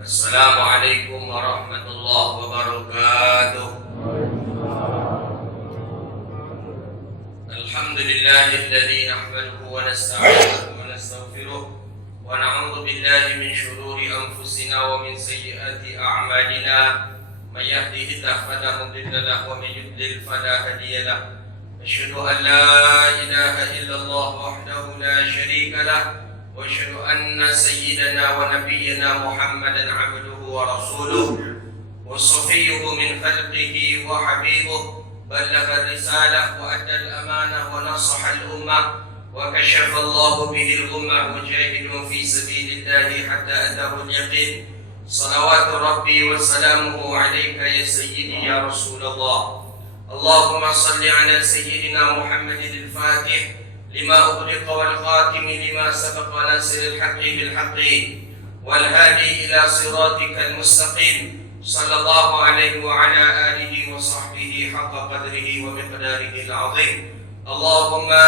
Assalamualaikum warahmatullahi wabarakatuh. Alhamdulillahilladzi nahmaduhu wa nasta'inuhu wa nastaghfiruh wa na'udzu billahi min shururi anfusina wa min sayyiati a'malina. May yahdihillahu fala mudilla lahu wa may yudlil fala hadiya lahu. Asyhadu an la ilaha illallah wahdahu la syarika lahu wa asyhadu anna sayyidana wa nabiyyana Muhammadan 'abduhu wa rasuluh wa safiyyuhu min khalqihi wa habibuh. Ballagha ar-risalah wa adda al-amanah wa nasaha al-ummah wa kashafa Allahu bihi al-ghummah wa jahidun fi sabilillahi hatta atahu al-yaqin. Salawatu rabbi wa salamuhu 'alaika ya sayyidi ya Rasulullah. Allahumma salli ala sayyidina Muhammadin al-Fatih lima ughliqa wal khatim lima sabaqa nasiril haqqi bil haqqi wal hadi ila siratikal mustaqim. Sallallahu alaihi wa ala alihi wa sahbihi haqqa qadrihi wa miqdarihi al-'azim. Allahumma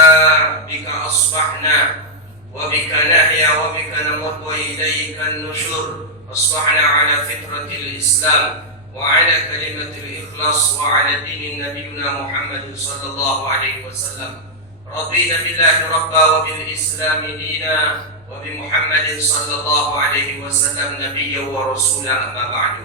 bika asbahna wa bika nahya wa bika namut wa ilayka an-nushur. Asbahna ala fitratil Islam وعلى كلمة الإخلاص وعلى دين نبينا محمد صلى الله عليه وسلم. رضينا بالله ربا وبالإسلام دينا وبمحمد صلى الله عليه وسلم نبيا ورسولا. أما بعد.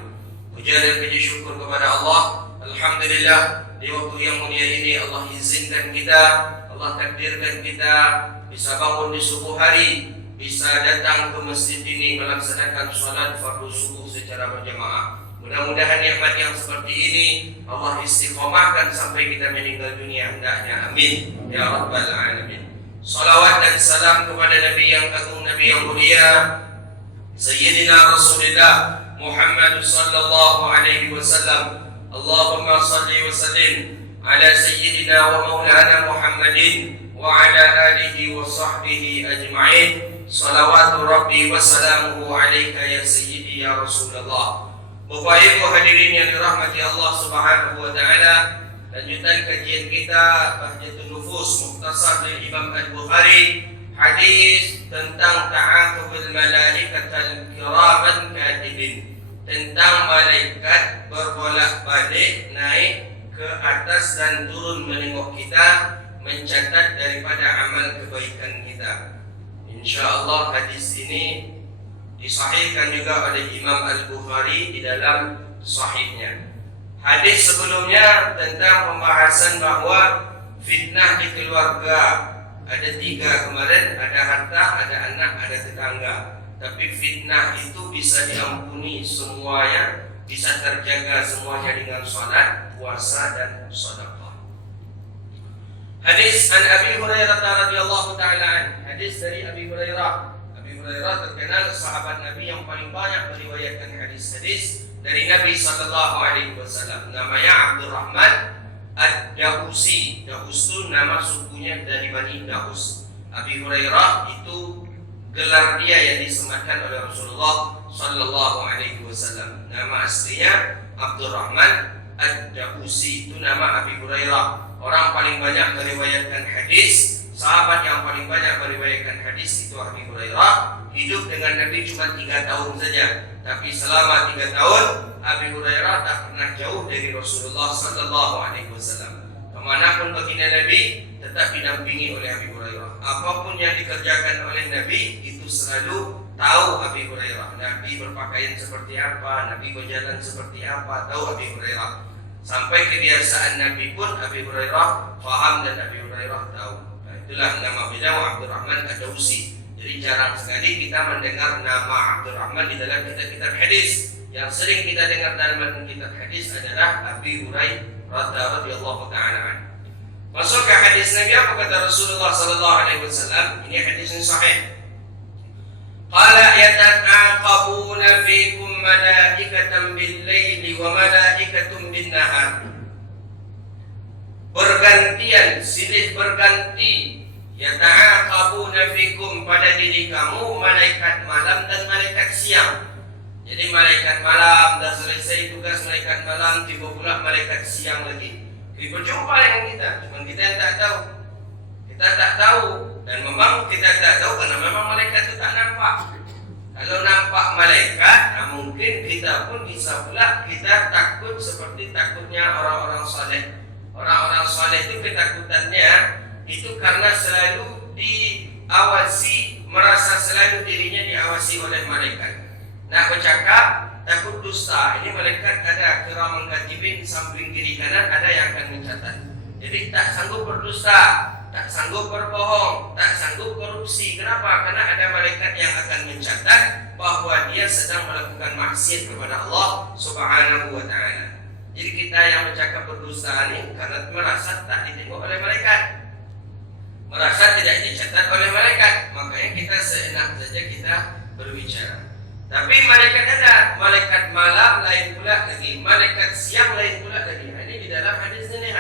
Puja dan puji syukur kepada Allah. Alhamdulillah, di waktu yang mulia ini Allah izinkan kita, Allah takdirkan kita bisa bangun di subuh hari, bisa datang ke masjid ini melaksanakan salat fardu subuh secara berjamaah. Mudah-mudahan nikmat yang seperti ini Allah istiqomahkan sampai kita meninggal dunia, hendaknya amin ya rabbal alamin. Salawat dan salam kepada Nabi yang agung, Nabi yang mulia, Sayyidina Rasulullah Muhammad sallallahu alaihi wasallam. Allahumma salli wa sallim ala Sayyidina wa maulana Muhammadin wa ala alihi wa sahbihi ajma'in. Salawatu rabbi wa salamuhu alaika ya Sayyidi ya Rasulullah. Bapak Ibu hadirin yang dirahmati Allah Subhanahu wa taala, lanjutan kajian kita Bahjatun Nufus Mukhtasar dari Imam Al-Bukhari, hadis tentang ta'aqubul malaikatal kiraman katibin, tentang malaikat berbolak-balik naik ke atas dan turun menengok kita, mencatat daripada amal kebaikan kita. Insyaallah hadis ini disahihkan juga oleh Imam Al-Bukhari di dalam sahihnya. Hadis sebelumnya tentang pembahasan bahwa fitnah di keluarga ada 3 kemarin, ada harta, ada anak, ada tetangga. Tapi fitnah itu bisa diampuni semuanya, bisa terjaga semuanya dengan salat, puasa dan sedekah. Hadis an Abi Hurairah radhiyallahu taala hadis dari Abi Hurairah. Hurairah terkenal sahabat Nabi yang paling banyak meriwayatkan hadis-hadis dari Nabi sallallahu alaihi wasallam. Namanya Abdurrahman Ad-Dausi. Daus itu nama sukunya dari Bani Daus. Abi Hurairah itu gelar dia yang disematkan oleh Rasulullah sallallahu alaihi wasallam. Nama aslinya Abdurrahman Ad-Dausi, itu nama Abi Hurairah. Orang paling banyak meriwayatkan hadis, sahabat yang paling banyak meriwayatkan hadis itu Abi Hurairah. Hidup dengan Nabi cuma 3 tahun saja, tapi selama 3 tahun Abi Hurairah tak pernah jauh dari Rasulullah sallallahu alaihi wasallam. Kemanapun baginda Nabi tetap didampingi oleh Abi Hurairah. Apapun yang dikerjakan oleh Nabi itu selalu tahu Abi Hurairah. Nabi berpakaian seperti apa, Nabi berjalan seperti apa, tahu Abi Hurairah. Sampai kebiasaan Nabi pun Abi Hurairah faham dan Abi Hurairah tahu. Itulah nama beliau Abdurrahman Ad-Dausi. Jadi jarang sekali kita mendengar nama Abdurrahman di dalam kitab-kitab hadis. Yang sering kita dengar dalam kitab hadis adalah Abi Hurairah radhiyallahu taala. Masuk ke hadis Nabi, apa kata Rasulullah sallallahu alaihi wasallam? Ini hadis yang sahih. Qala yata'aqabuna fikum malaikatan bil-laili wa malaikatun bin-nahar. Bergantian, silih berganti, yata'aqabuna fikum pada diri kamu malaikat malam dan malaikat siang. Jadi malaikat malam dah selesai tugas malaikat malam, tiba pula malaikat siang lagi. Jadi berjumpa dengan kita, cuma kita yang tak tahu. Kita tak tahu, dan memang kita tak tahu karena memang malaikat itu tak nampak. Kalau nampak malaikat, mungkin kita pun bisa pula kita takut seperti takutnya orang-orang saleh. Orang-orang saleh itu ketakutannya itu karena selalu diawasi, merasa selalu dirinya diawasi oleh malaikat. Nak bercakap takut dusta. Ini malaikat ada kiraman katibin samping kiri kanan, ada yang akan mencatat. Jadi tak sanggup berdusta, tak sanggup berbohong, tak sanggup korupsi. Kenapa? Karena ada malaikat yang akan mencatat bahwa dia sedang melakukan maksiat kepada Allah Subhanahu wa ta'ala. Jadi kita yang bercakap berdusta ini karena merasa tak ditengok oleh malaikat, merasa tidak dicatat oleh malaikat, makanya kita seenak saja kita berbicara. Tapi malaikat ada, malaikat malam lain pula lagi, malaikat siang lain pula lagi. Ini di dalam hadis ini,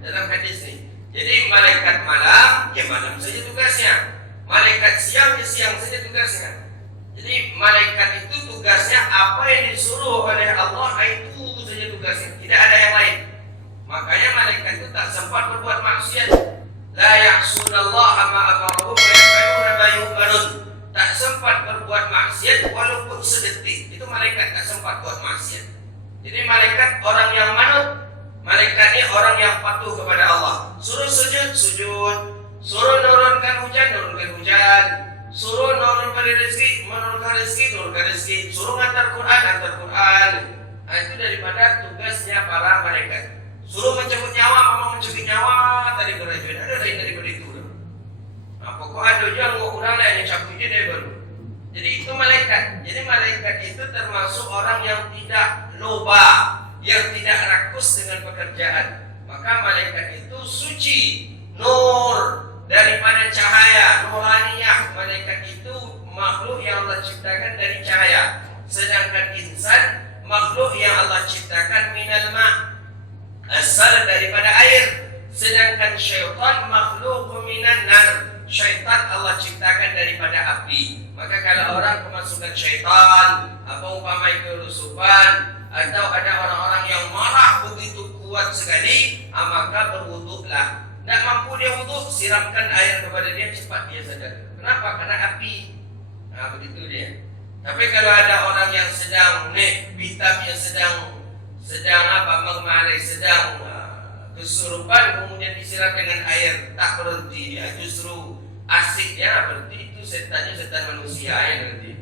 dalam hadis ini. Jadi malaikat malam, ya malam saja tugasnya. Malaikat siang, ya siang saja tugasnya. Jadi malaikat itu tugasnya apa yang disuruh oleh Allah, itu saja tugasnya. Tidak ada yang lain. Makanya malaikat itu tak sempat berbuat maksiat. La ya'sunallaha ma amarahum wa yaf'aluna ma yu'marun. Tak sempat berbuat maksiat walaupun sedetik. Itu malaikat tak sempat buat maksiat. Jadi malaikat orang yang manut. Malaikat ini orang yang patuh kepada Allah. Suruh sujud, sujud. Suruh nurunkan hujan, nurunkan hujan. Suruh nurunkan rezeki, menurunkan rezeki, nurunkan rezeki. Suruh ngantar Quran, ngantar Quran. Nah, itu daripada tugasnya para malaikat. Suruh mencabut nyawa, memang mencabut nyawa tadi berajuan. Ada lain daripada itu. Nah, pokok ada yang mau orang lain yang cabut dia baru. Jadi itu malaikat. Jadi malaikat itu termasuk orang yang tidak loba, yang tidak rakus dengan pekerjaan. Maka malaikat itu suci, nur, daripada cahaya, nuraniyah. Malaikat itu makhluk yang Allah ciptakan dari cahaya. Sedangkan insan makhluk yang Allah ciptakan minal ma', asal daripada air. Sedangkan syaitan makhluk minan nar. Syaitan Allah ciptakan daripada api. Maka kalau orang kemasukan syaitan, apa umpama kerusuhan, atau ada orang-orang yang marah begitu kuat sekali, maka berwuduklah. Tidak mampu dia wuduk, siramkan air kepada dia, cepat dia sadar. Kenapa? Karena api. Nah, begitu dia. Tapi kalau ada orang yang sedang bitab, yang sedang mengalai, sedang kesurupan, kemudian disiram dengan air, tak berhenti dia, justru asik ya, berarti itu setannya setan manusia ya nanti.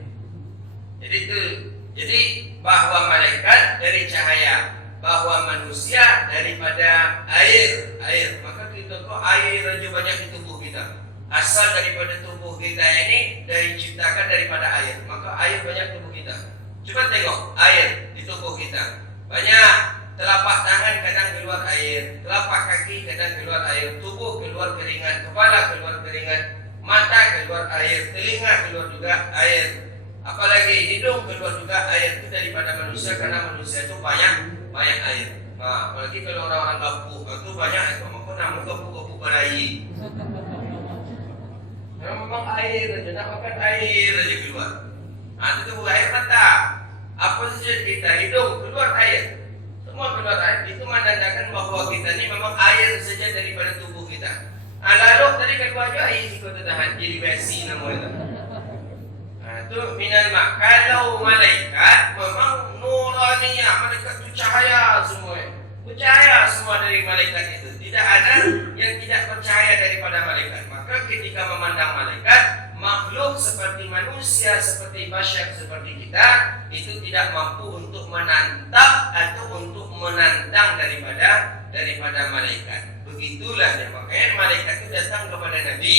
Jadi bahwa malaikat dari cahaya, bahwa manusia daripada air. Maka kita kok air aja banyak di tubuh kita. Asal daripada tubuh kita ini diciptakan daripada air. Maka air banyak tubuh kita. Coba tengok air di tubuh kita. Banyak. Telapak tangan kadang keluar air, telapak kaki kadang keluar air, tubuh keluar keringat, kepala keluar keringat, mata keluar air, telinga keluar juga air. Apalagi hidung keluar juga air. Itu daripada manusia, karena manusia itu banyak air. Nah, apalagi kalau orang-orang gapuk itu banyak itu, maka namun gapuk-gapuk berayi. Memang air aja, nak makan air aja keluar. Nah, itu bukan air mata. Apa saja kita hidung keluar air. Semua keluar air. Itu menandakan bahwa kita ini memang air saja daripada tubuh kita. Lalu tadi keluar juga air ikut tahan jadi besi namanya. Nah, itu minal ma'. Kalau malaikat memang nuraniyah, malaikat itu cahaya semua. Percaya semua dari malaikat itu. Tidak ada yang tidak percaya daripada malaikat. Maka ketika memandang malaikat, makhluk seperti manusia, seperti basyar, seperti kita, itu tidak mampu untuk menantang atau untuk menantang daripada malaikat. Begitulah ya. Makanya malaikat itu datang kepada Nabi.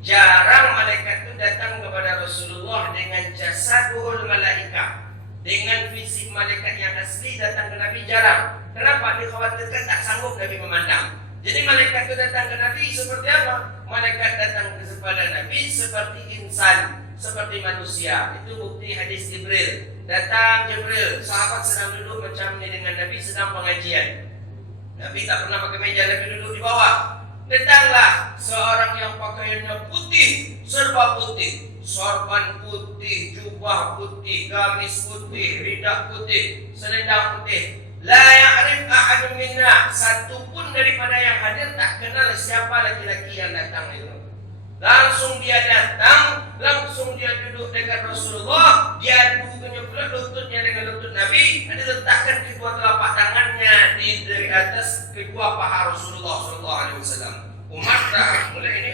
Jarang malaikat itu datang kepada Rasulullah dengan jasadul malaikah, dengan fisik malaikat yang asli datang ke Nabi jarang. Kenapa? Dikhawatirkan tak sanggup Nabi memandang. Jadi malaikat itu datang ke Nabi seperti apa? Malaikat datang kepada Nabi seperti insan, seperti manusia. Itu bukti hadis Jibril. Datang Jibril, sahabat sedang duduk macam ini dengan Nabi sedang pengajian. Nabi tak pernah pakai meja, Nabi duduk di bawah. Datanglah seorang yang pakaiannya putih, serba putih, sorban putih, jubah putih, gamis putih, ridak putih, selendang putih. La ya'rif ahadun minna, satu pun daripada yang hadir tak kenal siapa laki-laki yang datang itu. Langsung dia datang, langsung dia duduk dekat Rasulullah, dia adu pula lututnya dengan lutut Nabi, dia letakkan kedua telapak tangannya dari atas kedua paha Rasulullah sallallahu alaihi wasallam. Umar dah mulai ini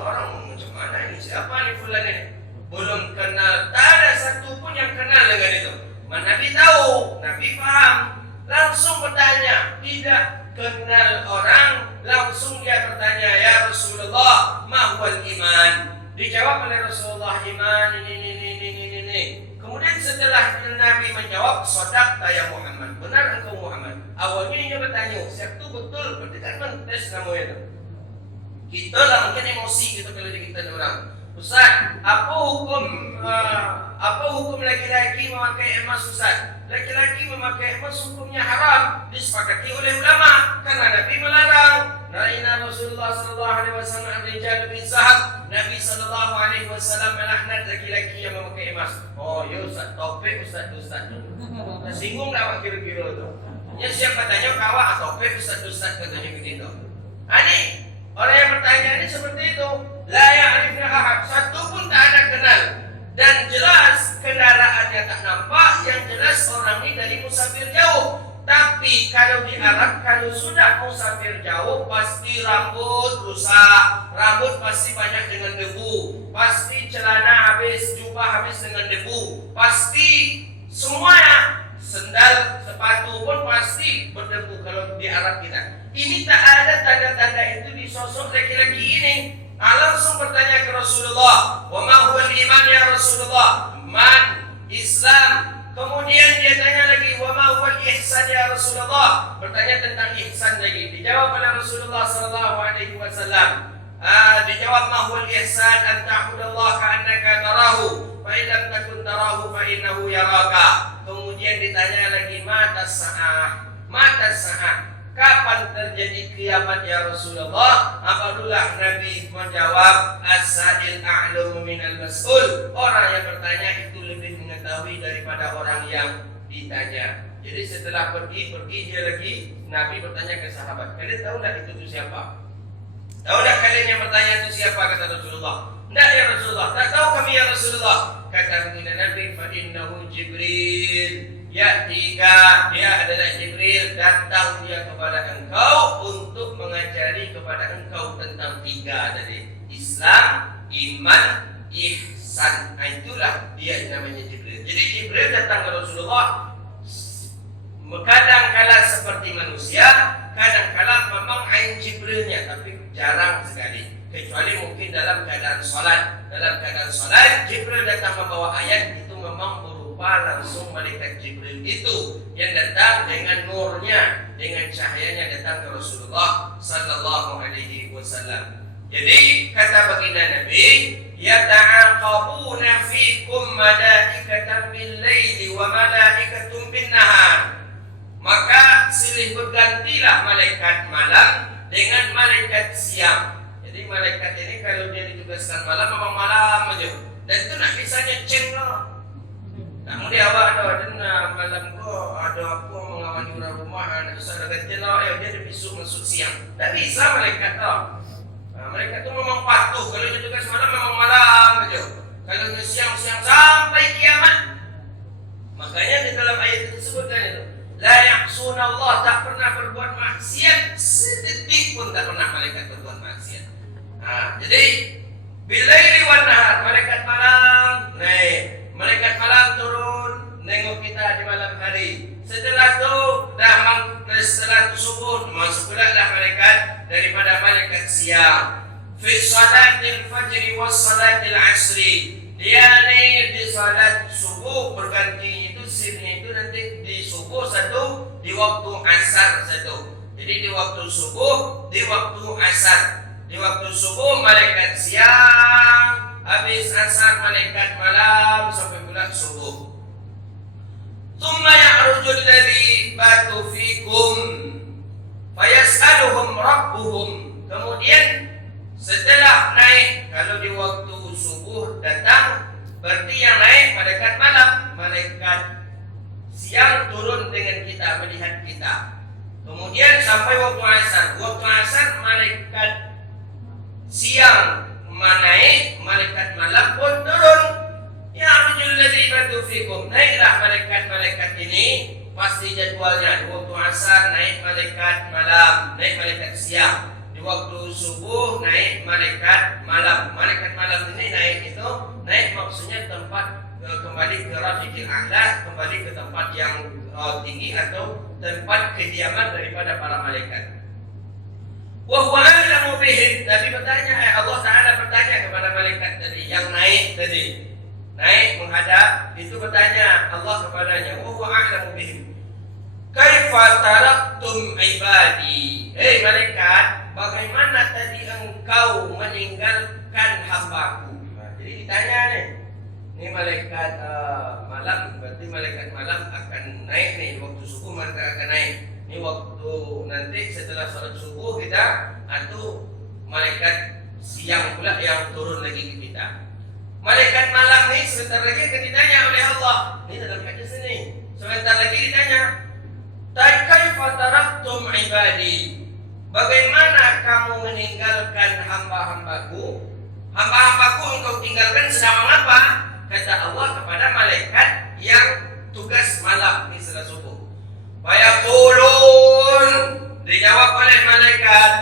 orang macam mana ini, siapa ni fulan ini? Belum kenal, tak ada satu pun yang kenal dengan itu. Nabi tahu, Nabi faham, langsung bertanya, tidak kenal orang, langsung dia bertanya, ya Rasulullah, ma huwal iman? Dijawab oleh Rasulullah, iman ini. Kemudian setelah Nabi menjawab, sadaqta ya Muhammad, benar engkau Muhammad. Awalnya dia bertanya, siapa tu betul? Berarti kan mentes kamu itu. Kita lah mungkin emosi kita kalau kita orang. Ustaz, apa hukum laki-laki memakai emas Ustaz? Laki-laki memakai emas hukumnya haram, disepakati oleh ulama karena Nabi melarang. Naina Rasulullah sallallahu alaihi wasallam ar-rijal bin zahab. Nabi sallallahu alaihi wasallam melaknat laki-laki yang memakai emas. Oh, ya Ustaz, topik Ustaz. Tersinggung tak awak kira-kira tu? Ya siapa tanya kawak topik Ustaz katanya begitu. Ani orang yang bertanya ini seperti itu. La ya'rifna ahad, satu pun tak ada kenal. Dan jelas kendaraannya tak nampak, yang jelas orang ini dari musafir jauh. Tapi kalau di Arab, kalau sudah musafir jauh, pasti rambut rusak, rambut pasti banyak dengan debu, pasti celana habis, jubah habis dengan debu, pasti semuanya, sendal, sepatu pun pasti berdebu kalau di Arab kita. Ini tak ada tanda-tanda itu di sosok laki-laki ini. Langsung bertanya ke Rasulullah, wa ma huwal iman ya Rasulullah? Man, Islam. Kemudian dia tanya lagi, wa ma huwal ihsan ya Rasulullah? Bertanya tentang ihsan lagi. Dijawab oleh Rasulullah sallallahu alaihi wasallam. Dijawab, ma huwal ihsan an ta'budallaha ka'annaka tarahu, fa in lam takun tarahu fa innahu yaraka. Kemudian ditanya lagi, mata sa'ah. Kapan terjadi kiamat ya Rasulullah? Apabila Nabi menjawab, as-sa'il a'lamu minal mas'ul. Orang yang bertanya itu lebih mengetahui daripada orang yang ditanya. Jadi setelah pergi dia lagi, Nabi bertanya ke sahabat, kalian tahu tak itu siapa? Tahu tak kalian yang bertanya itu siapa? Kata Rasulullah. Tidak ya Rasulullah, tak tahu kami ya Rasulullah. Kata Nabi, fa innahu Jibril. Ya, dia adalah Jibril, datang dia kepada engkau untuk mengajari kepada engkau tentang tiga tadi, Islam, iman, ihsan. Itulah dia namanya Jibril. Jadi Jibril datang ke Rasulullah, kadang-kala seperti manusia, kadang-kala memang ain Jibrilnya, tapi jarang sekali. Kecuali mungkin dalam keadaan sholat. Dalam keadaan sholat, Jibril datang membawa ayat, itu memang langsung malaikat Jibril itu yang datang dengan nurnya, dengan cahayanya datang ke Rasulullah sallallahu alaihi wasallam. Jadi kata baginda Nabi, yata'aqabuna fikum malaikatan bil laili wa malaikatun bin nahar. Maka silih bergantilah malaikat malam dengan malaikat siang. Jadi malaikat ini kalau dia ditugaskan malam memang malam aja. Dan itu nak bisanya cenglah. Kemudian awak ada malam ko ada aku mengawani orang rumah ada saudara jenau dia besok masuk siang. Tak bisa malaikat tau. Mereka tu memang patuh kalau dia tugas malam memang malam aja. Kalau dia siang-siang sampai kiamat. Makanya di dalam ayat itu disebutkan itu, la ya'suna Allah, tak pernah berbuat maksiat sedetik pun, tak pernah malaikat berbuat maksiat. Jadi bilaili wan nahar, malaikat malam naik. Malaikat malam turun nengok kita di malam hari. Setelah itu setelah subuh masuklah malaikat daripada malaikat siang. Fi salatil fajri was salatil asri. Dia ni di salat subuh berganti itu sirnya itu nanti di subuh satu, di waktu asar satu. Jadi di waktu subuh, di waktu asar. Di waktu subuh malaikat siang, habis asar malaikat malam sampai bulan subuh. Thumma ya'rujul ladzi batu fikum fayas'aluhum rabbuhum. Kemudian setelah naik, kalau di waktu subuh datang, berarti yang naik malaikat malam, malaikat siang turun dengan kita, melihat kita. Kemudian sampai waktu asar malaikat siang naik, malaikat malam pun turun. Ya rujul ladzi batu fikum, naiklah malaikat-malaikat ini. Pasti jadwalnya, di waktu asar naik malaikat malam, naik malaikat siang. Di waktu subuh naik malaikat malam. Malaikat malam ini naik itu, naik maksudnya tempat kembali ke rafiqil a'la, kembali ke tempat yang tinggi atau tempat kediaman daripada para malaikat. Wa huwa a'lamu bihim, Nabi bertanya, Allah Ta'ala bertanya kepada malaikat tadi yang naik tadi, naik menghadap, itu bertanya Allah kepadanya, wa huwa a'lamu bihim, kaifa taraktum ibadi, hei malaikat, bagaimana tadi engkau meninggalkan hambaku? Jadi ditanya nih, ini malaikat malam, berarti malaikat malam akan naik nih, waktu subuh mereka akan naik. Ini waktu nanti setelah sholat subuh kita, atau malaikat siang pula yang turun lagi ke kita. Malaikat malam ini sebentar lagi akan ditanya oleh Allah. Ini dalam hadis ini. Sebentar lagi ditanya, kaifa taraktum ibadi? Bagaimana kamu meninggalkan hamba-hambaku? Hamba-hambaku engkau tinggalkan sedang mengapa? Kata Allah kepada malaikat yang tugas malam ini setelah subuh. Fayaqulun, dijawab oleh malaikat,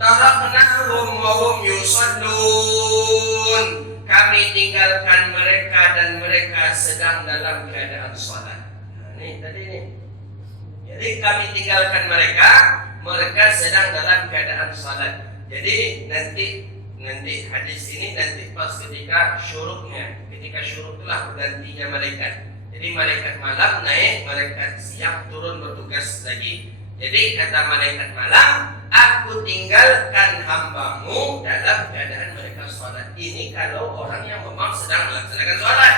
taraknahum wa hum yusallun. Kami tinggalkan mereka dan mereka sedang dalam keadaan salat. Nah, ini tadi ini. Jadi kami tinggalkan mereka, mereka sedang dalam keadaan salat. Jadi nanti hadis ini nanti pas ketika syuruknya, ketika syuruk itulah bergantinya malaikat. Jadi malaikat malam naik, malaikat siang turun bertugas lagi. Jadi kata malaikat malam, aku tinggalkan hambamu dalam keadaan mereka sholat. Ini kalau orang yang memang sedang melaksanakan sholat.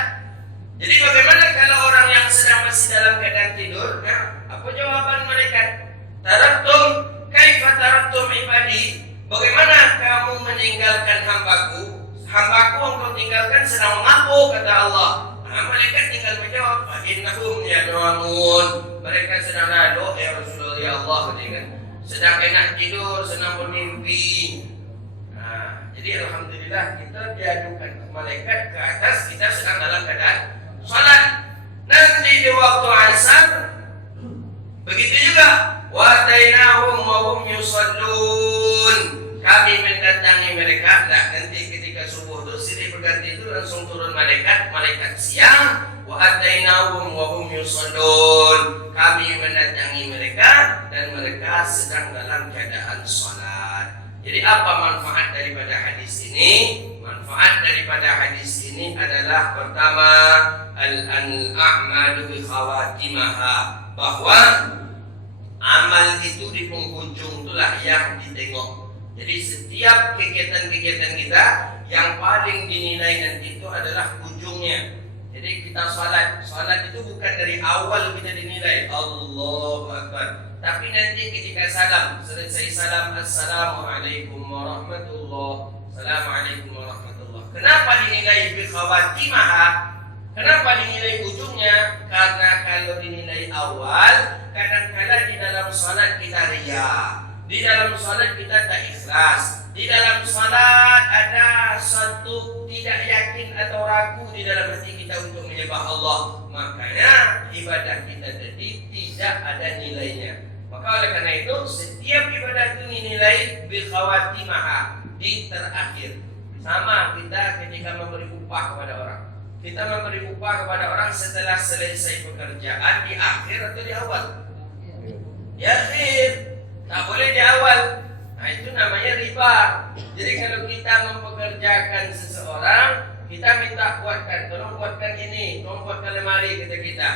Jadi bagaimana kalau orang yang sedang masih dalam keadaan tidur? Nah, apa jawaban malaikat? Taraktum, kaifa taraktum ibadi? Bagaimana kamu meninggalkan hambaku? Hambaku engkau tinggalkan sedang mengaku, kata Allah. Nah, malaikat tinggal menjawab, innahum yanamun. Mereka sedang lalu, ya Rasulullah, ya Allah, sedang enak tidur, sedang bermimpi. Nah, jadi alhamdulillah kita diadukan malaikat ke atas, kita sedang dalam keadaan salat. Nanti di waktu asar begitu juga, wa atainahum wa hum yusallun. Kami mendatangi mereka. Nah, nanti ketika subuh itu silih berganti itu langsung turun malaikat siang. Wa atainahum wa hum yusallun. Kami mendatangi mereka dan mereka sedang dalam keadaan salat. Jadi apa manfaat daripada hadis ini? Manfaat daripada hadis ini adalah pertama, al-a'malu bi khawatimaha, bahwa amal itu di penghujung itulah yang ditengok. Jadi setiap kegiatan-kegiatan kita yang paling dinilai nanti itu adalah ujungnya. Jadi kita salat itu bukan dari awal kita dinilai Allahu Akbar, tapi nanti ketika salam, selesai salam, Assalamualaikum warahmatullahi, Assalamualaikum warahmatullahi. Kenapa dinilai bi khawatimah? Kenapa dinilai ujungnya? Karena kalau dinilai awal, kadang-kadang di dalam salat kita riya, di dalam salat kita tak ikhlas, di dalam salat ada satu tidak yakin atau ragu di dalam hati kita untuk menyembah Allah. Makanya ibadah kita tadi tidak ada nilainya. Maka oleh karena itu setiap ibadah itu dinilai bi khawatimah, di terakhir. Sama kita ketika memberi upah kepada orang. Kita memberi upah kepada orang setelah selesai pekerjaan, di akhir atau di awal? Di akhir. Tak boleh di awal. Nah, itu namanya riba. Jadi kalau kita mempekerjakan seseorang, kita minta buatkan, tolong buatkan ini, tolong buatkan lemari, kata kita.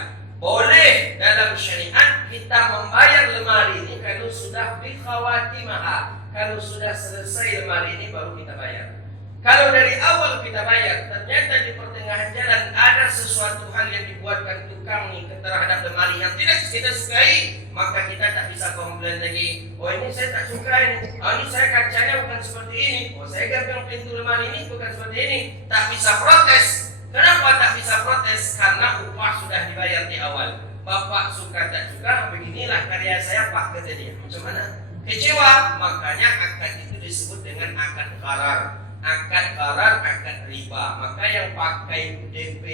Boleh dalam syariat kita membayar lemari ini kalau sudah bi khawatimah, kalau sudah selesai lemari ini baru kita bayar. Kalau dari awal kita bayar, ternyata di pertengahan jalan ada sesuatu hal yang dibuatkan tukang terhadap lemari yang tidak kita sukai, maka kita tak bisa komplain lagi. Oh, ini saya tak suka ini. Oh, ini saya kacanya bukan seperti ini. Oh, saya gagang pintu lemari ini bukan seperti ini. Tak bisa protes. Kenapa tak bisa protes? Karena upah sudah dibayar di awal. Bapak suka tak suka, beginilah karya saya, Pak, kata dia. Macam mana? Kecewa, makanya akad itu disebut dengan akad qarar. akad qarar, akad riba. Maka yang pakai DP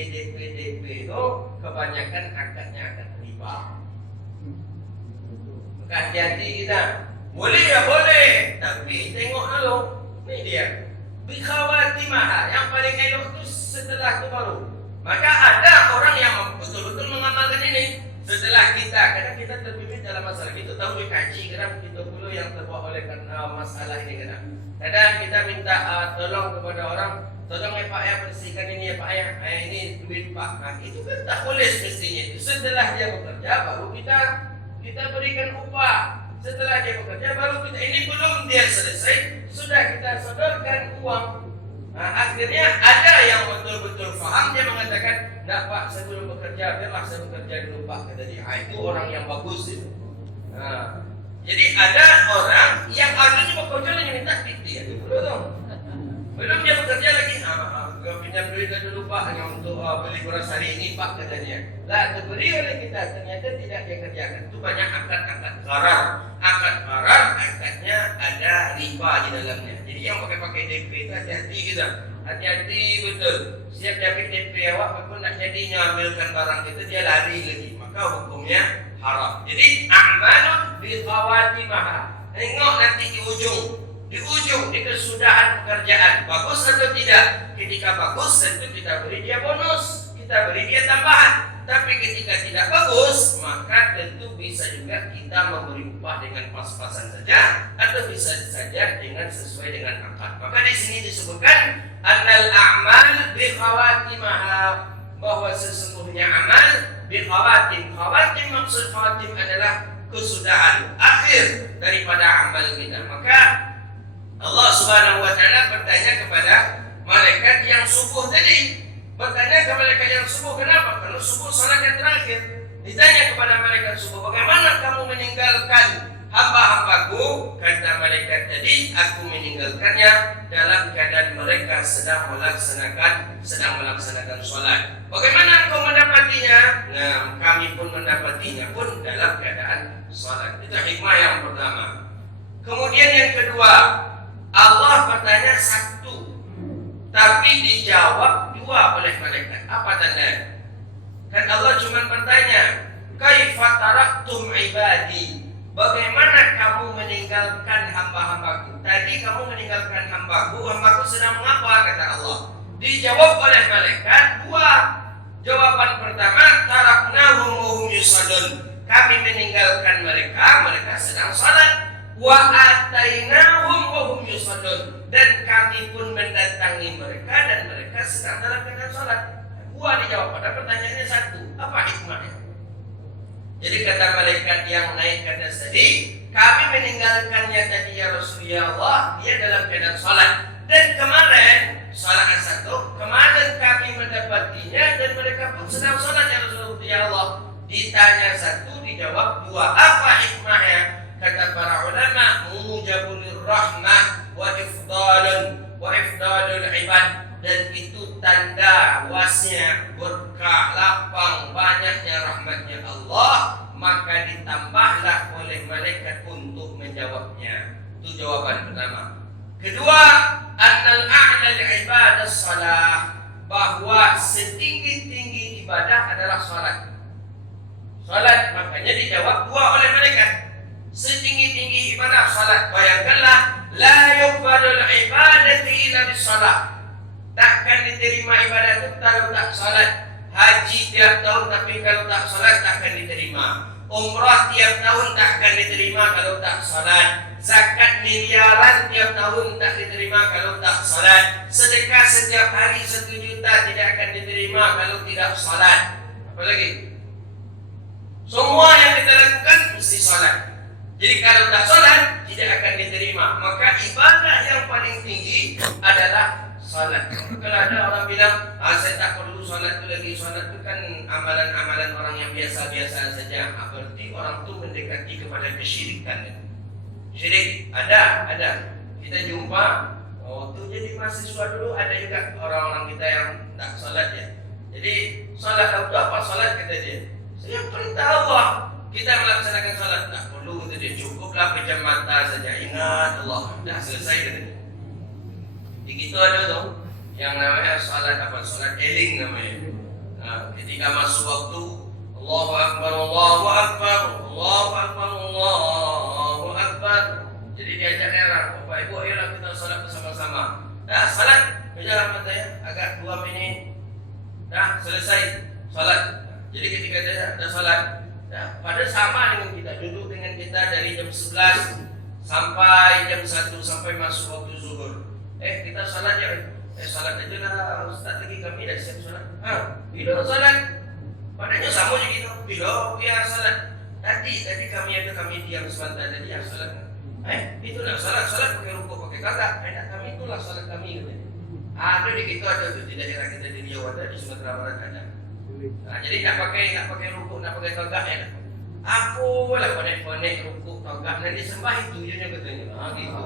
itu kebanyakan akadnya akad riba. Maka hati-hati kita. Boleh ya boleh, tapi tengok dulu. Ini dia. Bikhawatimah, yang paling elok itu setelah itu baru. Maka ada orang yang betul-betul mengamalkan ini setelah kita, karena kita terbimbing dalam masalah itu, tahu dikaji kerana kita dulu yang terbawa oleh masalah ini kena. Kadang kita minta tolong kepada orang, tolong ya Pak ya bersihkan ini ya Pak ya, ini duit Pak. Nah, itu kan tak boleh semestinya. Setelah dia bekerja baru kita berikan upah. Setelah dia bekerja baru kita, ini belum dia selesai sudah kita sodorkan uang. Nah, akhirnya ada yang betul-betul faham, dia mengatakan, "Nak Pak, sebelum bekerja biarlah saya bekerja dulu Pak," kata dia. Itu orang yang bagus itu. Nah, jadi ada orang yang akhirnya bekerja hanya minta duit dia. Belum dia bekerja lagi, pinjam duit dulu Pak hanya untuk beli beras hari ini Pak, kata dia. Lah diberi oleh kita ternyata tidak dia kerjakan. Itu banyak akad-akad qarar. Akad qarar akadnya ada riba di dalamnya. Jadi yang pakai DP itu hati-hati kita. Hati-hati betul. Siap dapat DP awak pun nak jadi ngambilkan barang kita dia lari lagi. Maka hukumnya haram. Jadi a'malun bi khawatimah. Tengok nanti di ujung di kesudahan pekerjaan bagus atau tidak. Ketika bagus tentu kita beri dia bonus, kita beri dia tambahan. Tapi ketika tidak bagus, maka tentu bisa juga kita memberi upah dengan pas-pasan saja atau bisa saja dengan sesuai dengan akad. Maka di sini disebutkan annal a'mal bi khawatimaha, bahwa sesungguhnya amal bi khawatim. Khawatim maksud khawatim adalah kesudahan akhir daripada amal kita. Maka Allah Subhanahu wa taala bertanya kepada malaikat yang subuh tadi. Bertanya kepada malaikat yang subuh, kenapa? Karena subuh salat yang terakhir. Ditanya kepada malaikat subuh, bagaimana kamu meninggalkan hamba-hambaku? Kata malaikat tadi, aku meninggalkannya dalam keadaan mereka sedang melaksanakan salat. Bagaimana engkau mendapatinya? Nah, kami pun mendapatinya pun dalam keadaan salat. Itu hikmah yang pertama. Kemudian yang kedua, Allah bertanya satu, tapi dijawab dua oleh malaikat. Apa tanda? Kan Allah cuma bertanya, kaifa taraktum ibadi? Bagaimana kamu meninggalkan hamba-hambaku? Tadi kamu meninggalkan hambaku sedang mengapa? Kata Allah. Dijawab oleh malaikat dua. Jawaban pertama, taraknahum wa hum yusallun. Kami meninggalkan mereka sedang salat. Wa atainahum wa hum yusallun, dan kami pun mendatangi mereka dan mereka sedang dalam keadaan salat. Dua dijawab pada pertanyaannya satu. Apa hikmahnya? Jadi kata malaikat yang naik ke atas tadi, kami meninggalkannya tadi ya Rasulullah, dia dalam keadaan salat. Dan kemarin salat satu, kemarin kami mendapatinya dan mereka pun sedang salat ya Rasulullah. Ditanya satu, dijawab dua. Apa hikmahnya? Kata para ulama, mujabul rahmah wa ifdalul ibad, dan itu tanda luasnya berkah, lapang, banyaknya rahmatnya Allah, maka ditambahlah oleh malaikat untuk menjawabnya. Itu jawaban pertama. Kedua, annal a'lal ibadah salah, bahwa setinggi-tinggi ibadah adalah salat. Salat, makanya dijawab dua oleh malaikat. Setinggi-tinggi ibadah salat. Bayangkanlah, la yuqbalul ibadati illa bisalah. Takkan diterima ibadah itu kalau tak salat. Haji tiap tahun tapi kalau tak salat takkan diterima. Umrah tiap tahun takkan diterima kalau tak salat. Zakat miliaran tiap tahun tak diterima kalau tak salat. Sedekah setiap hari 1 juta tidak akan diterima kalau tidak salat. Apa lagi? Semua yang kita lakukan mesti salat. Jadi kalau tak salat tidak akan diterima. Maka ibadah yang paling tinggi adalah salat. Kalau ada orang bilang, saya tak perlu salat itu lagi. Salat itu kan amalan-amalan orang yang biasa-biasa saja. Berarti orang itu mendekati kepada kesyirikan. Syirik ada. Kita jumpa. Itu jadi mahasiswa dulu ada juga orang-orang kita yang tak salat ya. Jadi salat itu apa? Salat kata dia, saya perintah Allah. Kita melaksanakan salat tak perlu itu dia, cukuplah pejam mata saja, ingat Allah, dah selesai katanya. Di kita ada tuh yang namanya salat eling namanya. Nah, ketika masuk waktu Allahu Akbar, Allahu Akbar, Allahu Akbar, Allahu Akbar. Jadi diajak era, Bapak Ibu ayolah kita salat bersama-sama. Dah salat, berjalan matanya agak 2 menit. Dah selesai salat. Jadi ketika dia dah salat, pada sama dengan kita, duduk dengan kita dari jam 11 sampai jam 1 sampai masuk waktu zuhur. Kita salat ya. Salat aja lah, Ustaz lagi kami dah siap salat. Bila salat? Padanya sama je gitu. Bila biar salat? Tadi kami diam sebentar tadi ya salat. Itu nak salat pakai rukuk pakai kakak. Nak kami itulah salat kami katanya. Ada di kita ada tu di daerah kita di Riau ada, di Sumatera Barat ada. Jadi nak pakai rukuk, nak pakai kakak ya. Aku lah panik rukuk kakak nanti sembah itu je katanya. Gitu.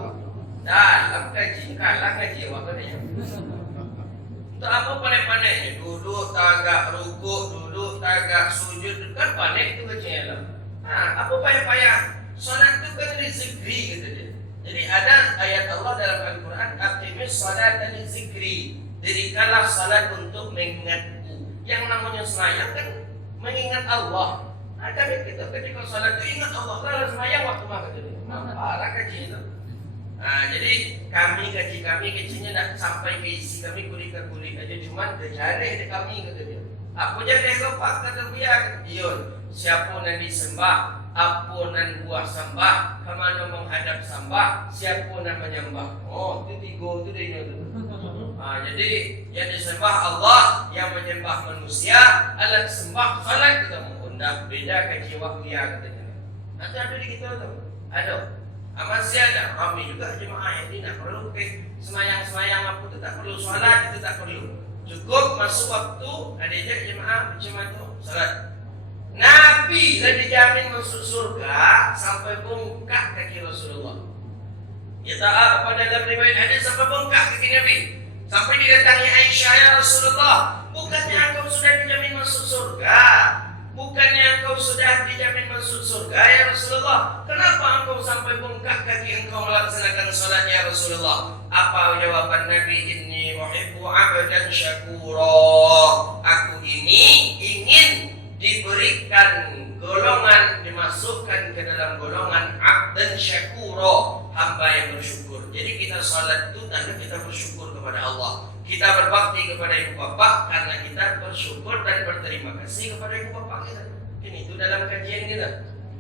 Dalam kaji, kalah kaji awak katanya. Untuk apa panik-paniknya? Duduk tagak rukuk, duduk tagak sujud, kan panik itu kajinya lah. Apa payah-payah? Salat itu kan zikri kata dia. Jadi ada ayat Allah dalam Al-Quran, aqimis salat dan zikri. Dirikanlah salat untuk mengingatku. Yang namanya sembahyang kan mengingat Allah. Tapi kita ketika salat itu ingat Allah, lalu sembahyang waktu mah kata dia. Parah kaji itu. Jadi kami kecilnya nak sampai ke isi kami kulit aja cuma kejari kami kata dia. Aku jadi pak kata dia. Iyon, siapa yang disembah, apa yang buah sembah, kemana menghadap sembah, siapa yang menyembah. Itu 3 itu dia tu. Jadi yang disembah Allah, yang menyembah manusia, alat sembah salat ketemu. Dah beda kaji waktu ya katanya. Nanti ada di kita tu. Ada. Masih ada kami juga jemaah yang tidak perlu semayang apa itu tak perlu salat itu tak perlu. Cukup masuk waktu ada je jemaah macam itu salat. Nabi dah dijamin masuk surga sampai bengkak kaki Rasulullah. Ya taat pada dalam riwayat hadis sampai bengkak kaki Nabi. Sampai didatangi Aisyah, ya Rasulullah, bukannya engkau sudah dijamin masuk surga? Bukannya engkau sudah dijamin masuk surga ya Rasulullah? Kenapa engkau sampai bengkak kaki engkau melaksanakan salat ya Rasulullah? Apa jawaban Nabi? Inni uhibbu 'abdan syakura. Aku ini ingin diberikan golongan, dimasukkan ke dalam golongan 'abdan syakura, hamba yang bersyukur. Jadi kita salat itu tanda kita bersyukur kepada Allah. Kita berbakti kepada ibu bapa karena kita bersyukur dan berterima kasih kepada ibu bapa kita. Ini itu dalam kajian kita.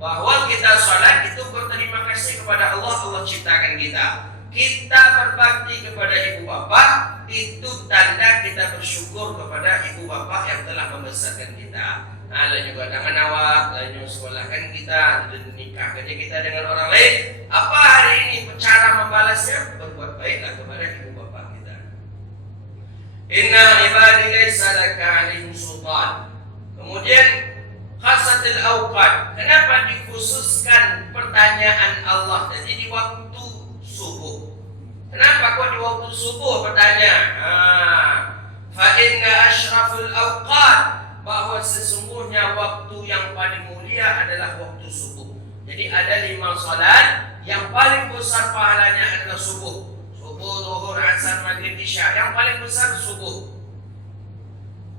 Bahwa kita salat itu berterima kasih kepada Allah, Allah ciptakan kita. Kita berbakti kepada ibu bapa itu tanda kita bersyukur kepada ibu bapa yang telah membesarkan kita. Lain juga dengan awak, lain yang sekolahkan kita, dan nikah kerja kita dengan orang lain. Apa hari ini cara membalasnya? Berbuat baiklah kepada ibu bapa kita. Inna ibadi laysa laka 'alaihim sultan. Kemudian khasatil awqat. Kenapa dikhususkan pertanyaan Allah tadi di waktu subuh? Kenapa kok di waktu subuh bertanya? Fa inna asyraful awqat, bahwa sesungguhnya waktu yang paling mulia adalah waktu subuh. Jadi ada 5 salat yang paling besar pahalanya adalah subuh. Subuh, zuhur, asar, maghrib, isya. Yang paling besar subuh.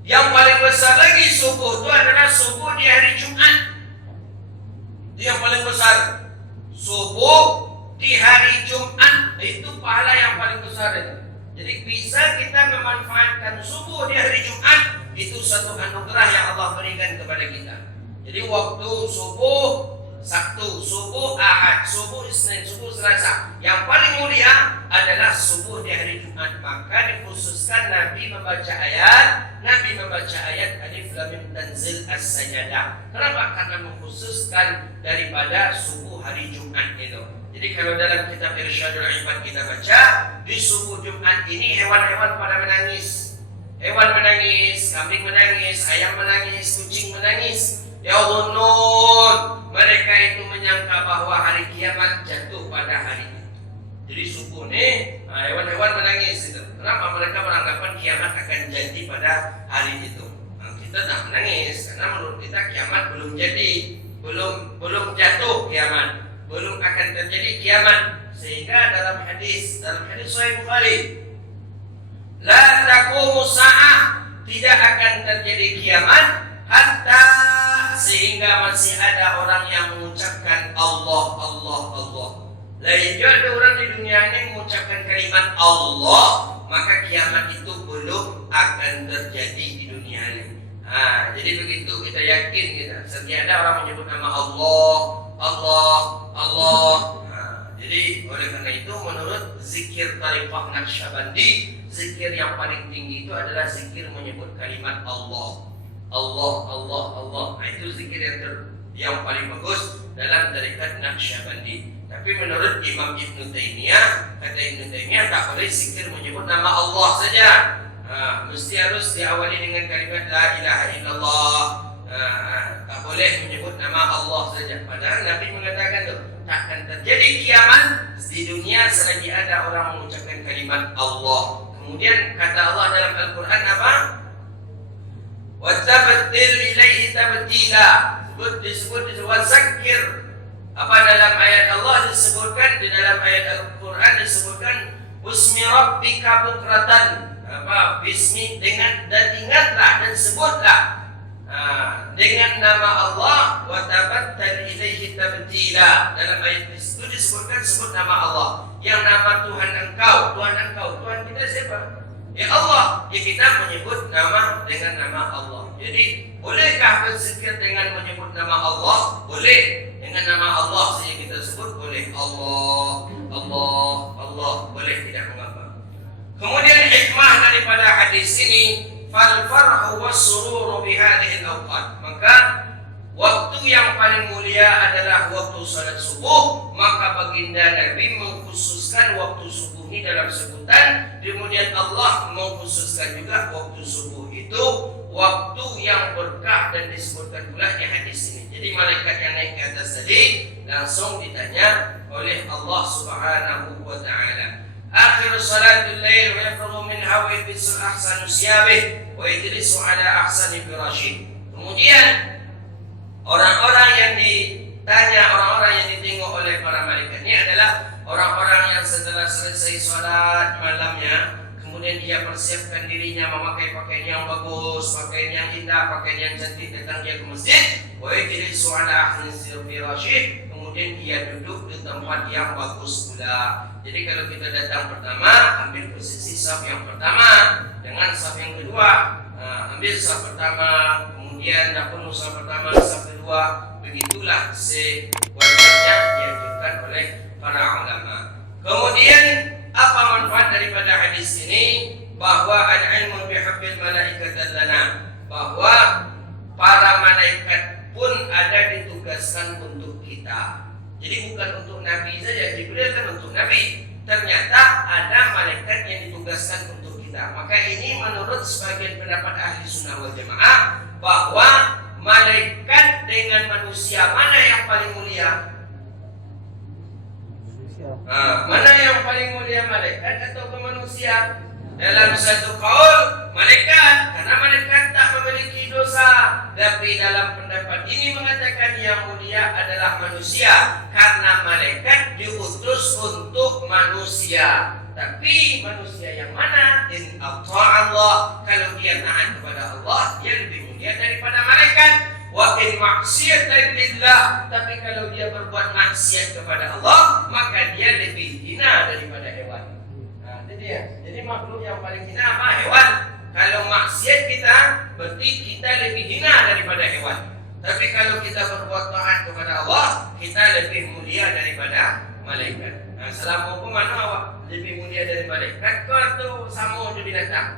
Yang paling besar lagi subuh itu adalah subuh di hari Jumat. Itu yang paling besar. Subuh di hari Jumat itu pahala yang paling besar itu. Jadi bisa kita memanfaatkan subuh di hari Jumat, itu satu anugerah yang Allah berikan kepada kita. Jadi waktu subuh Sabtu, subuh Ahad, subuh Isnin, subuh Selasa, yang paling mulia adalah subuh di hari Jumat. Maka dikhususkan Nabi membaca ayat Alif Lam Mim Tanzil As-Sajdah. Kenapa? Karena mengkhususkan daripada subuh hari Jumat itu. Jadi kalau dalam kitab Irsyadul Ibad kita baca, di subuh Jumat ini hewan-hewan pada menangis. Hewan menangis, kambing menangis, ayam menangis, kucing menangis. Ya Allah, mereka itu menyangka bahwa hari kiamat jatuh pada hari itu. Jadi subuh nih, hewan-hewan menangis itu. Kenapa? Mereka beranggapan kiamat akan jadi pada hari itu. Kita tak menangis karena menurut kita kiamat belum jadi, belum jatuh kiamat, belum akan terjadi kiamat. Sehingga dalam hadis Sahih Bukhari, La taqumu sa'ah, tidak akan terjadi kiamat hatta sehingga masih ada orang yang mengucapkan Allah, Allah, Allah. Lain ada orang di dunia ini mengucapkan kalimat Allah, maka kiamat itu belum akan terjadi di dunia ini. Jadi begitu kita yakin kita. Setiap ada orang menyebut nama Allah, Allah, Allah. Jadi oleh karena itu menurut zikir Tariqah Naqsyabandi, zikir yang paling tinggi itu adalah zikir menyebut kalimat Allah. Allah, Allah, Allah. Itu zikir yang paling bagus dalam Tariqat Naqsyabandi. Tapi menurut Imam Ibn Taimiyah, kata Ibn Taimiyah tak boleh zikir menyebut nama Allah saja. Mesti harus diawali dengan kalimat La ilaha illallah. Tak boleh menyebut nama Allah saja. Padahal Nabi mengatakan tu, takkan terjadi kiamat di dunia selagi ada orang mengucapkan kalimat Allah. Kemudian kata Allah dalam Al-Quran apa? وَتَبَتِّلْ إِلَيْهِ تَبْتِيلًا. Disebut zakir. Apa dalam ayat Allah disebutkan, di dalam ayat Al-Quran disebutkan Usmi Rabbika bukratan. Bismi, dengan, dan ingatlah dan sebutlah dengan nama Allah. وَتَبَتَّلْ إِلَيْهِ تَبْتِيلًا. Dalam ayat itu disebutkan sebut nama Allah. Yang nama Tuhan engkau, Tuhan kita siapa? Ya Allah. Ya kita menyebut nama dengan nama Allah. Jadi bolehkah berzikir dengan menyebut nama Allah? Boleh. Dengan nama Allah saja kita sebut boleh. Allah, Allah, Allah. Boleh, tidak mengapa. Kemudian hikmah daripada hadis ini, fal farhu was-sururu bi hadhihi al-awqat. Maka waktu yang paling mulia adalah waktu salat subuh. Maka baginda Nabi mengkhususkan waktu subuh ini dalam sebutan. Kemudian Allah mengkhususkan juga waktu subuh itu waktu yang berkah, dan disebutkan pula di hadis ini. Jadi malaikat yang naik ke atas tadi langsung ditanya oleh Allah Subhanahu wa taala. Akhir salatul lail wa yafrugu minha wa yalbisu ahsanu siyabih wa yajlisu ala ahsani firashih. Kemudian orang-orang yang ditanya, orang-orang yang ditengok oleh para malaikat ini adalah orang-orang yang setelah selesai salat malamnya, kemudian dia persiapkan dirinya memakai pakaian yang bagus, pakaian yang indah, pakaian yang cantik, datang dia ke masjid. Wa yajlisu ala ahsani firashih. Kemudian dia duduk di tempat yang bagus pula. Jadi kalau kita datang pertama, ambil posisi saf yang pertama dengan saf yang kedua. Ambil saf pertama, kemudian dah penuh saf pertama, saf kedua. Begitulah sewajarnya dianjurkan oleh para ulama. Kemudian apa manfaat daripada hadis ini? Bahwa al-ilmu bihubbil malaikat lana, bahwa para malaikat pun ada ditugaskan untuk kita. Jadi bukan untuk Nabi saja, Jibril kan untuk Nabi. Ternyata ada malaikat yang ditugaskan untuk kita. Maka ini menurut sebagian pendapat ahli sunnah wal jamaah, bahwa malaikat dengan manusia mana yang paling mulia? Mana yang paling mulia, malaikat atau manusia? Dalam satu kaul malaikat, karena malaikat tak memiliki dosa. Tapi dalam pendapat ini mengatakan yang mulia adalah manusia, karena malaikat diutus untuk manusia. Tapi manusia yang mana? In Allah, kalau dia taat kepada Allah, dia lebih mulia daripada malaikat. Wa in maksiatan lillah, tapi kalau dia berbuat maksiat kepada Allah, maka dia lebih hina daripada hewan. Jadi makhluk yang paling hina apa? Hewan. Kalau maksiat kita, berarti kita lebih hina daripada hewan. Tapi kalau kita berbuat taat kepada Allah, kita lebih mulia daripada malaikat. Selama hukum mana awak lebih mulia dari malaikat atau sama dengan binatang?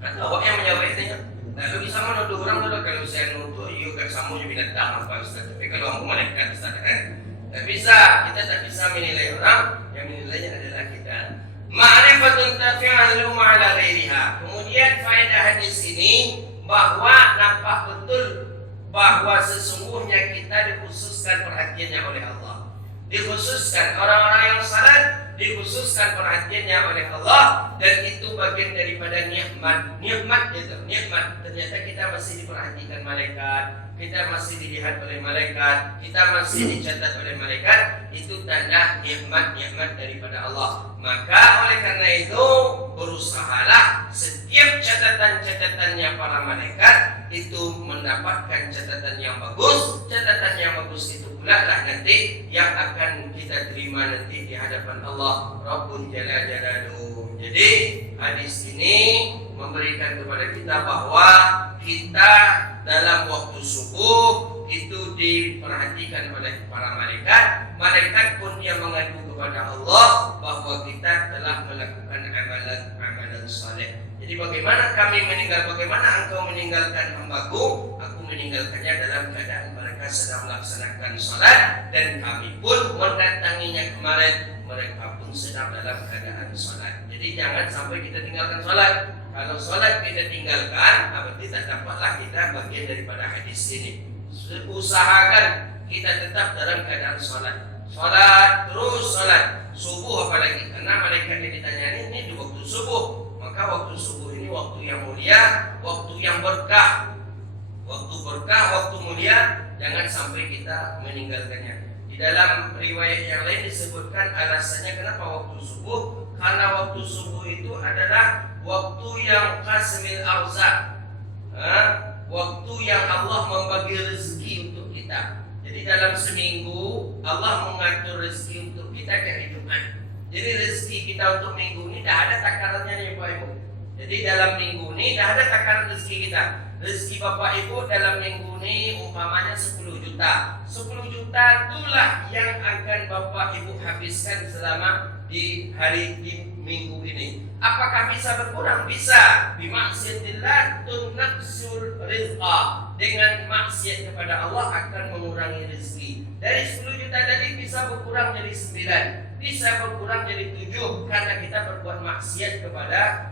Atau awak yang menjawab itu? Lalu bisa menuduh orang dulu, kalau saya nuduh you kan sama dengan binatang apa Ustaz? Tapi kalau aku malaikat Ustaz kan? Tak bisa, kita tak bisa menilai orang, yang menilainya adalah kita. Ma'rifatun tafi'alu ma'ala ghairiha. Kemudian faedah hadis ini bahwa nampak betul bahwa sesungguhnya kita dikhususkan perhatiannya oleh Allah. Dikhususkan orang-orang yang salat, dikhususkan perhatiannya oleh Allah, dan itu bagian daripada nikmat. Nikmat itu, nikmat. Ternyata kita masih diperhatikan malaikat, kita masih dilihat oleh malaikat, kita masih dicatat oleh malaikat, itu tanda nikmat-nikmat daripada Allah. Maka oleh karena itu berusahalah setiap catatan-catatannya para malaikat itu mendapatkan catatan yang bagus. Catatan yang bagus itu pula lah nanti yang akan kita terima nanti di hadapan Allah Rabbul Jalla Jalaluhu. Jadi hadis ini memberikan kepada kita bahwa kita dalam waktu subuh itu diperhatikan oleh para malaikat. Malaikat pun yang mengadu kepada Allah bahwa kita telah melakukan amalan saleh. Jadi bagaimana bagaimana engkau meninggalkan hambaku? Aku meninggalkannya dalam keadaan mereka sedang melaksanakan salat, dan kami pun mendatanginya kemarin, mereka pun sedang dalam keadaan salat. Jadi jangan sampai kita tinggalkan salat. Kalau salat kita tinggalkan, berarti tak dapatlah kita bagian daripada hadis ini. Usahakan kita tetap dalam keadaan salat. Salat, terus salat. Subuh apalagi, karena malaikat yang ditanya ini di waktu subuh. Maka waktu subuh ini waktu yang mulia, waktu yang berkah. Waktu berkah, waktu mulia, jangan sampai kita meninggalkannya. Di dalam riwayat yang lain disebutkan alasannya kenapa waktu subuh. Karena waktu subuh itu adalah waktu yang qasimil arzak, waktu yang Allah membagi rezeki untuk kita. Jadi dalam seminggu Allah mengatur rezeki untuk kita di hari Jumat. Jadi rezeki kita untuk minggu ini dah ada takarannya nih Bapak Ibu. Jadi dalam minggu ini dah ada takaran rezeki kita. Rezeki Bapak Ibu dalam minggu ini umpamanya 10 juta. 10 juta itulah yang akan Bapak Ibu habiskan selama di minggu ini. Apakah bisa berkurang? Bisa. Bimaksiatillah tunaqsul rizqa. Dengan maksiat kepada Allah akan mengurangi rezeki. Dari 10 juta tadi bisa berkurang jadi 9, bisa berkurang jadi 7 karena kita berbuat maksiat kepada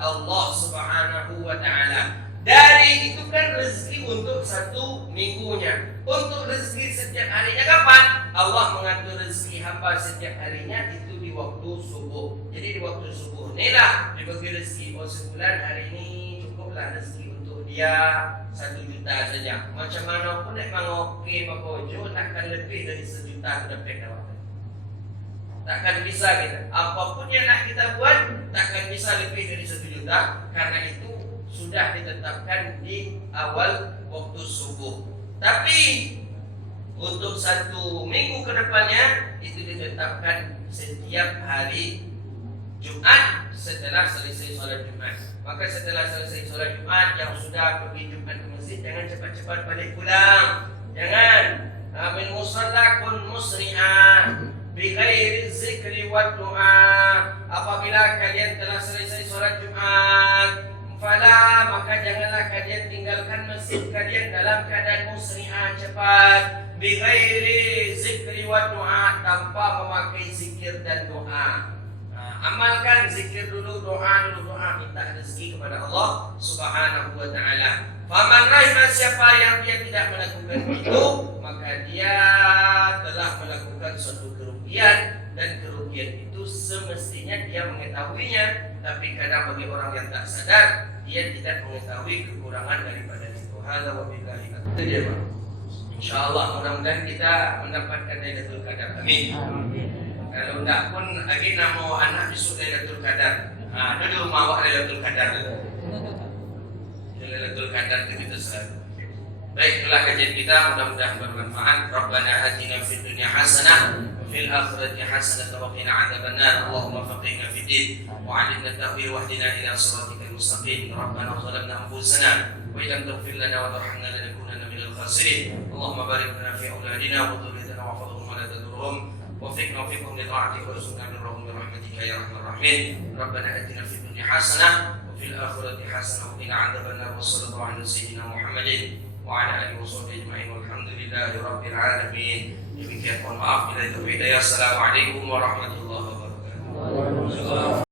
Allah Subhanahu wa taala. Dari itu kan rezeki untuk satu minggunya. Untuk rezeki setiap harinya kapan? Allah mengatur rezeki hamba setiap harinya itu di waktu subuh. Jadi di waktu subuh inilah dibagi rezeki. Sebulan hari ini cukuplah rezeki untuk dia 1 juta saja. Macam mana pun memang oke Bapak Ojo, takkan lebih dari 1 juta ke depan. Takkan bisa kita. Apapun yang nak kita buat takkan bisa lebih dari 1 juta. Karena itu sudah ditetapkan di awal waktu subuh. Tapi untuk 1 minggu ke depannya itu ditetapkan setiap hari Jumat setelah selesai sholat Jumat. Maka setelah selesai sholat Jumat, yang sudah pergi Jumat ke masjid jangan cepat-cepat balik pulang. Jangan. Min musalla kun musri'ah bi ghairi zikri wa du'a. Apabila kalian telah selesai sholat Jumat, fala, maka janganlah kalian tinggalkan masjid kalian dalam keadaan musri'ah, cepat, bi ghairi zikri wa du'a, tanpa memakai zikir dan doa. Amalkan zikir dulu, doa minta rezeki kepada Allah Subhanahu wa taala. Faman rahiba, siapa yang dia tidak melakukan itu, maka dia telah melakukan suatu kerugian, dan kerugian itu semestinya dia mengetahuinya, tapi kadang bagi orang yang tak sadar dia tidak mengetahui kekurangan daripada itu. Hadza wa billahi taufiq. Insyaallah mudah-mudahan kita mendapatkan Lailatul Qadar. Amin. Kalau tidak pun lagi nama anak besok Lailatul Qadar. Dulu mau Lailatul Qadar. Lailatul Qadar itu kita selalu. Baik, itulah kajian kita, mudah-mudahan bermanfaat. Rabbana atina fid dunya hasanah wa fil akhirati hasanah wa qina adzabannar. Allahumma faqihna fid din wa 'allimna at-ta'wil wahdina ila shiratikal mustaqim. Rabbana zalamna anfusana wa illam taghfir lana wa tarhamna lanakunanna minal khasirin. Allahumma barik lana fi auladina wa dhurriyyatina wa fadhhum wa la tadurhum. وفقنا وفقهم لطاعتك وارزقنا برهم برحمتك يا ارحم الراحمين. ربنا اتنا في الدنيا حسنه وفي الاخره حسنه وقنا عذاب النار. وصلى الله على سيدنا محمد وعلى اله وصحبه اجمعين والحمد لله رب العالمين. Demikian, mohon maaf bila itu beda. Assalamualaikum warahmatullahi wabarakatuh.